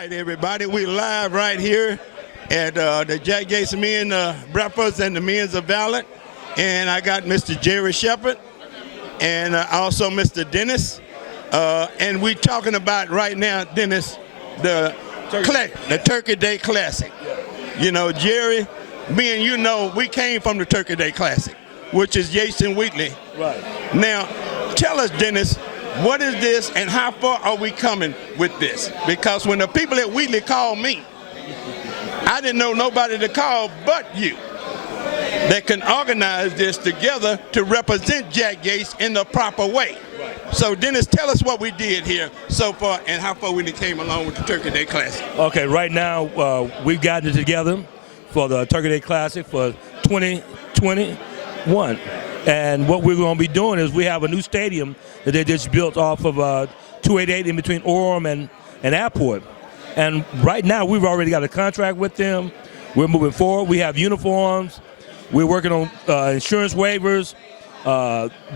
right, everybody, we live right here at the Jack Yates Men Breakfast and the Men's of Valor. And I got Mr. Jerry Shepard and also Mr. Dennis. And we're talking about right now, Dennis, the Turkey Day Classic. You know, Jerry, me and you know, we came from the Turkey Day Classic, which is Yates and Wheatley. Right. Now, tell us, Dennis, what is this and how far are we coming with this? Because when the people at Wheatley called me, I didn't know nobody to call but you that can organize this together to represent Jack Yates in the proper way. Right. So Dennis, tell us what we did here so far and how far we came along with the Turkey Day Classic. Okay, right now we've gotten it together for the Turkey Day Classic for 2021. And what we're going to be doing is we have a new stadium that they just built off of 288 in between Orem and Airport. And right now we've already got a contract with them. We're moving forward. We have uniforms. We're working on insurance waivers.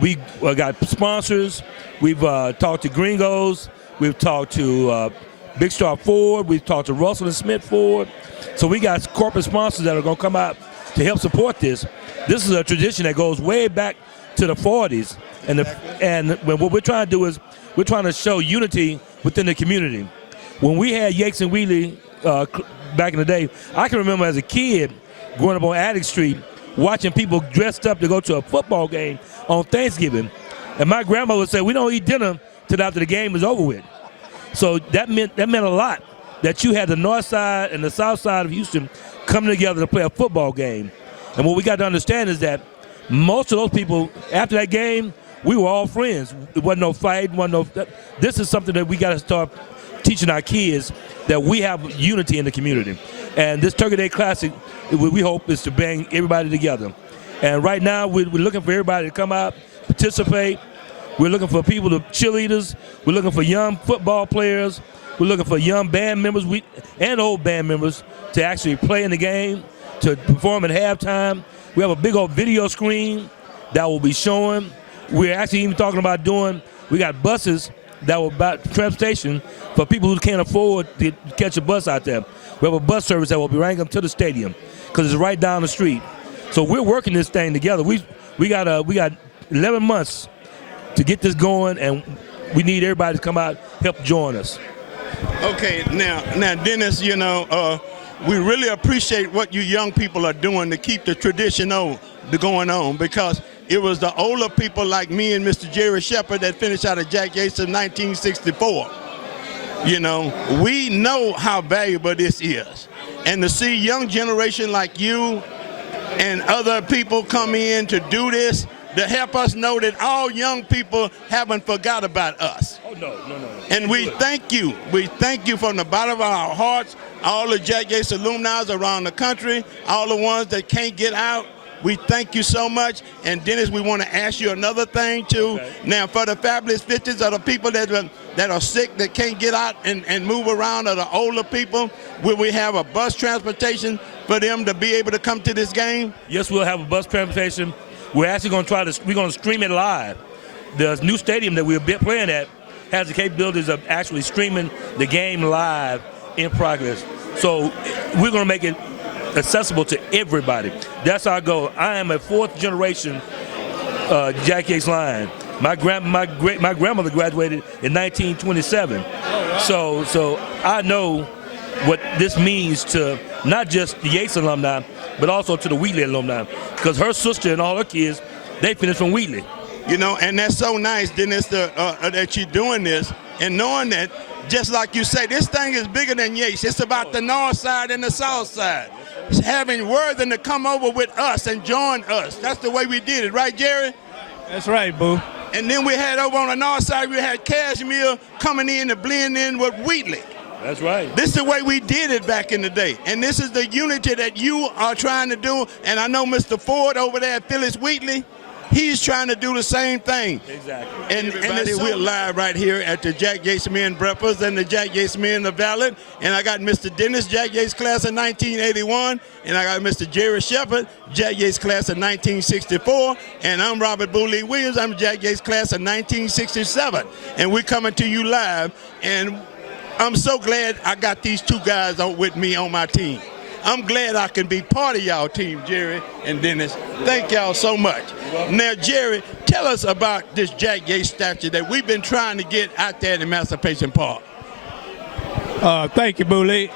We got sponsors. We've talked to Gringos. We've talked to Big Star Ford. We've talked to Russell and Smith Ford. So we got corporate sponsors that are going to come out to help support this. This is a tradition that goes way back to the 40s. And what we're trying to do is we're trying to show unity within the community. When we had Yates and Wheatley back in the day, I can remember as a kid growing up on Attic Street, watching people dressed up to go to a football game on Thanksgiving. And my grandma would say, we don't eat dinner till after the game is over with. So that meant a lot, that you had the north side and the south side of Houston coming together to play a football game. And what we got to understand is that most of those people, after that game, we were all friends. It wasn't no fight. This is something that we got to start teaching our kids, that we have unity in the community. And this Turkey Day Classic, we hope, is to bring everybody together. And right now, we're looking for everybody to come out, participate. We're looking for people, to cheerleaders. We're looking for young football players. We're looking for young band members and old band members to actually play in the game, to perform at halftime. We have a big old video screen that will be showing. We're actually even talking about we got buses that will buy transportation for people who can't afford to catch a bus out there. We have a bus service that will be bringing them to the stadium because it's right down the street. So we're working this thing together. We got 11 months to get this going, and we need everybody to come out, help join us. Okay, now Dennis, you know, we really appreciate what you young people are doing to keep the tradition going on, because it was the older people like me and Mr. Jerry Shepard that finished out of Jack Yates in 1964. You know, we know how valuable this is. And to see young generation like you and other people come in to do this, to help us know that all young people haven't forgot about us. Oh, no. And we thank you. We thank you from the bottom of our hearts, all the Jack Yates alumni around the country, all the ones that can't get out. We thank you so much. And Dennis, we want to ask you another thing too. Okay. Now, for the fabulous 50s, are the people that are sick, that can't get out and move around, or the older people, will we have a bus transportation for them to be able to come to this game? Yes, we'll have a bus transportation. We're actually going to we're going to stream it live. The new stadium that we're playing at has the capabilities of actually streaming the game live in progress. So we're going to make it accessible to everybody. That's our goal. I am a fourth generation Jack Yates Lion. My grandmother graduated in 1927. So I know what this means to not just the Yates alumni, but also to the Wheatley alumni, because her sister and all her kids, they finished from Wheatley. You know, and that's so nice, Dennis, that you're doing this, and knowing that, just like you say, this thing is bigger than Yates. It's about the north side and the south side. It's having Worthing to come over with us and join us. That's the way we did it, right, Jerry? That's right, boo. And then we had over on the north side, we had Cashmere coming in to blend in with Wheatley. That's right. This is the way we did it back in the day. And this is the unity that you are trying to do. And I know Mr. Ford over there at Phyllis Wheatley, he's trying to do the same thing. Exactly. And we're live right here at the Jack Yates Men Breakfast and the Jack Yates Men of Valor. And I got Mr. Dennis, Jack Yates class of 1981. And I got Mr. Jerry Shepard, Jack Yates class of 1964. And I'm Robert Booley Williams. I'm Jack Yates class of 1967. And we're coming to you live. And I'm so glad I got these two guys with me on my team. I'm glad I can be part of y'all team, Jerry and Dennis. Thank y'all so much. Now, Jerry, tell us about this Jack Yates statue that we've been trying to get out there at Emancipation Park. Thank you, Bully.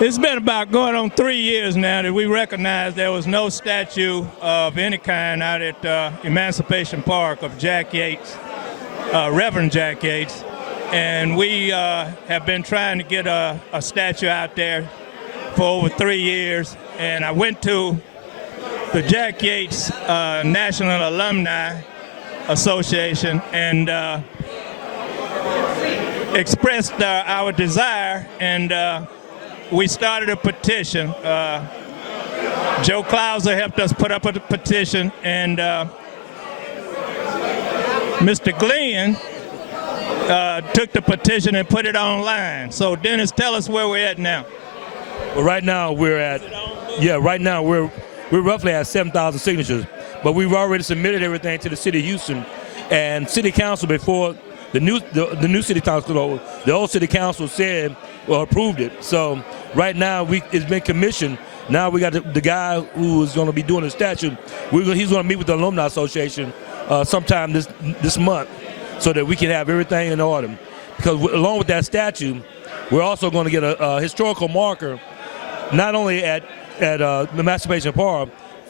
It's been about going on 3 years now that we recognized there was no statue of any kind out at Emancipation Park of Jack Yates, Reverend Jack Yates. And we have been trying to get a statue out there for over 3 years. And I went to the Jack Yates National Alumni Association and expressed our desire, and we started a petition. Joe Clauser helped us put up a petition, and Mr. Glenn took the petition and put it online. So Dennis, tell us where we're at now. Well, right now we're roughly at 7,000 signatures, but we've already submitted everything to the city of Houston, and city council before the new city council, the old city council said or approved it. So right now it's been commissioned. Now we got the guy who is going to be doing the statue. He's going to meet with the Alumni Association sometime this month, so that we can have everything in order. Because along with that statue, we're also going to get a historical marker, not only at Emancipation Park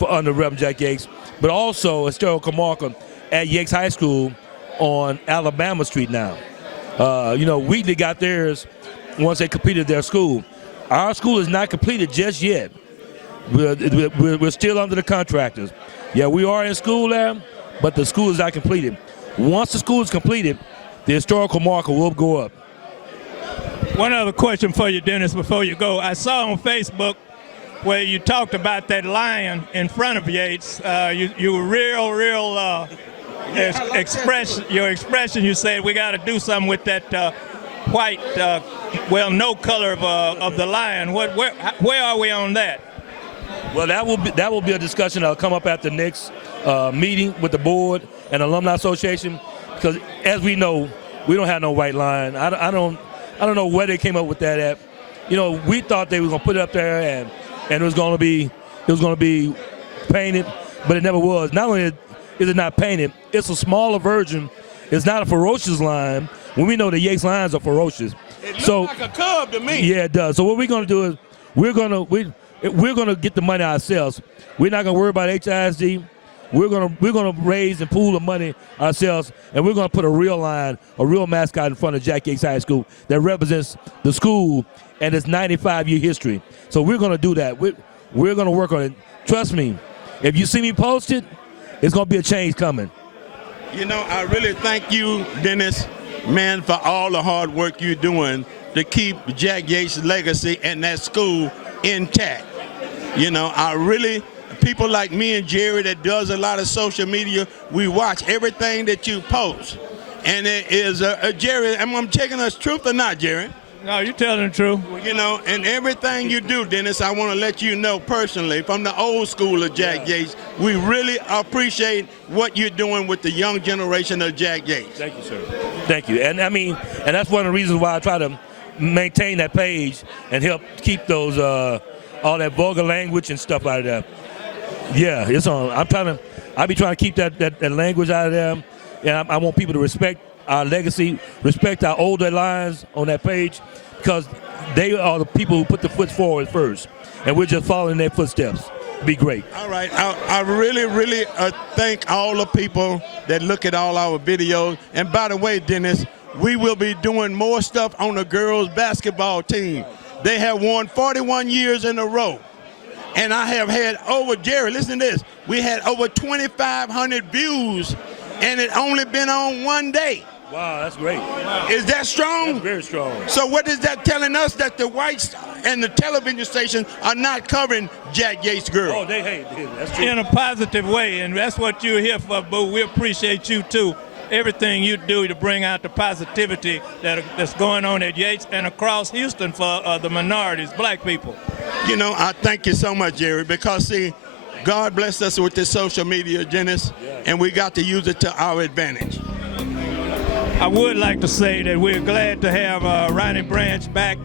under Reverend Jack Yates, but also a historical marker at Yates High School on Alabama Street now. Wheatley got theirs once they completed their school. Our school is not completed just yet. We're still under the contractors. Yeah, we are in school there, but the school is not completed. Once the school is completed, the historical marker will go up. One other question for you, Dennis, before you go. I saw on Facebook where you talked about that lion in front of Yates. You were real your expression. You said we got to do something with that white, no color of the lion. Where are we on that? Well, that will be a discussion that'll come up at the next meeting with the board and Alumni Association, because as we know, we don't have no white lion. I don't know where they came up with that at. We thought they were gonna put it up there and it was gonna be painted, but it never was. Not only is it not painted, it's a smaller version. It's not a ferocious lion, when we know the Yates lions are ferocious. It looks like a cub to me. Yeah, it does. So what we're gonna do is we're gonna get the money ourselves. We're not gonna worry about HISD. We're gonna raise and pool the money ourselves, and we're gonna put a real lion, a real mascot in front of Jack Yates High School that represents the school and its 95-year history. So we're gonna do that. We're gonna work on it. Trust me, if you see me post it, it's gonna be a change coming. I really thank you, Dennis, man, for all the hard work you're doing to keep Jack Yates' legacy and that school intact. People like me and Jerry that does a lot of social media, we watch everything that you post. And it is, Jerry, am I taking us truth or not, Jerry? No, you're telling the truth. And everything you do, Dennis, I want to let you know personally, from the old school of Jack Yates, we really appreciate what you're doing with the young generation of Jack Yates. Thank you, sir. Thank you. And that's one of the reasons why I try to maintain that page and help keep those, all that vulgar language and stuff out of there. Yeah, it's on. I be trying to keep that language out of there, and I want people to respect our legacy, respect our older lines on that page, because they are the people who put the foot forward first, and we're just following their footsteps. Be great. All right, I really thank all the people that look at all our videos. And by the way, Dennis, we will be doing more stuff on the girls' basketball team. They have won 41 years in a row. And I have had Jerry, listen to this, we had over 2,500 views, and it only been on one day. Wow, that's great. Wow. Is that strong? That's very strong. So what is that telling us? That the whites and the television stations are not covering Jack Yates' girl? Oh, that's true. In a positive way, and that's what you're here for, Boo. We appreciate you, too. Everything you do to bring out the positivity that's going on at Yates and across Houston for the minorities, black people. I thank you so much, Jerry, because, see, God blessed us with this social media, Dennis, and we got to use it to our advantage. I would like to say that we're glad to have Ronnie Branch back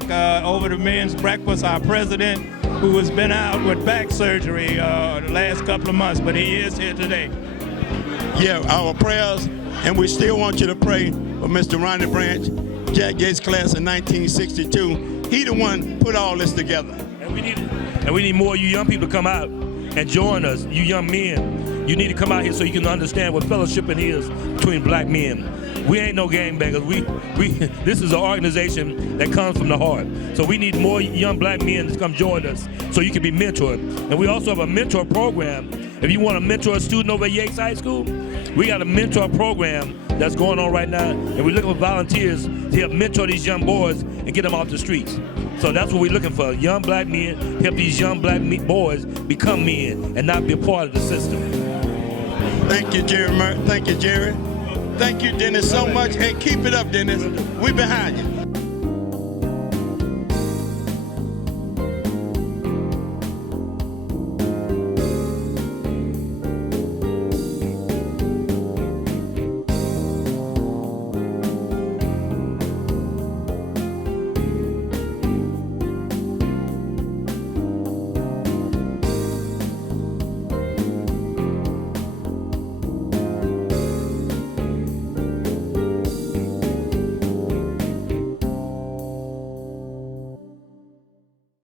over the men's breakfast, our president, who has been out with back surgery the last couple of months, but he is here today. Yeah, our prayers, and we still want you to pray for Mr. Ronnie Branch, Jack Yates class in 1962. He the one put all this together. And we need more of you young people to come out and join us, you young men. You need to come out here so you can understand what fellowshipping is between black men. We ain't no gangbangers. This is an organization that comes from the heart. So we need more young black men to come join us so you can be mentored. And we also have a mentor program. If you want to mentor a student over at Yates High School, we got a mentor program that's going on right now, and we're looking for volunteers to help mentor these young boys and get them off the streets. So that's what we're looking for, young black men, help these young black boys become men and not be a part of the system. Thank you, Jerry. Thank you, Jerry. Thank you, Dennis, so much. Hey, keep it up, Dennis. We behind you.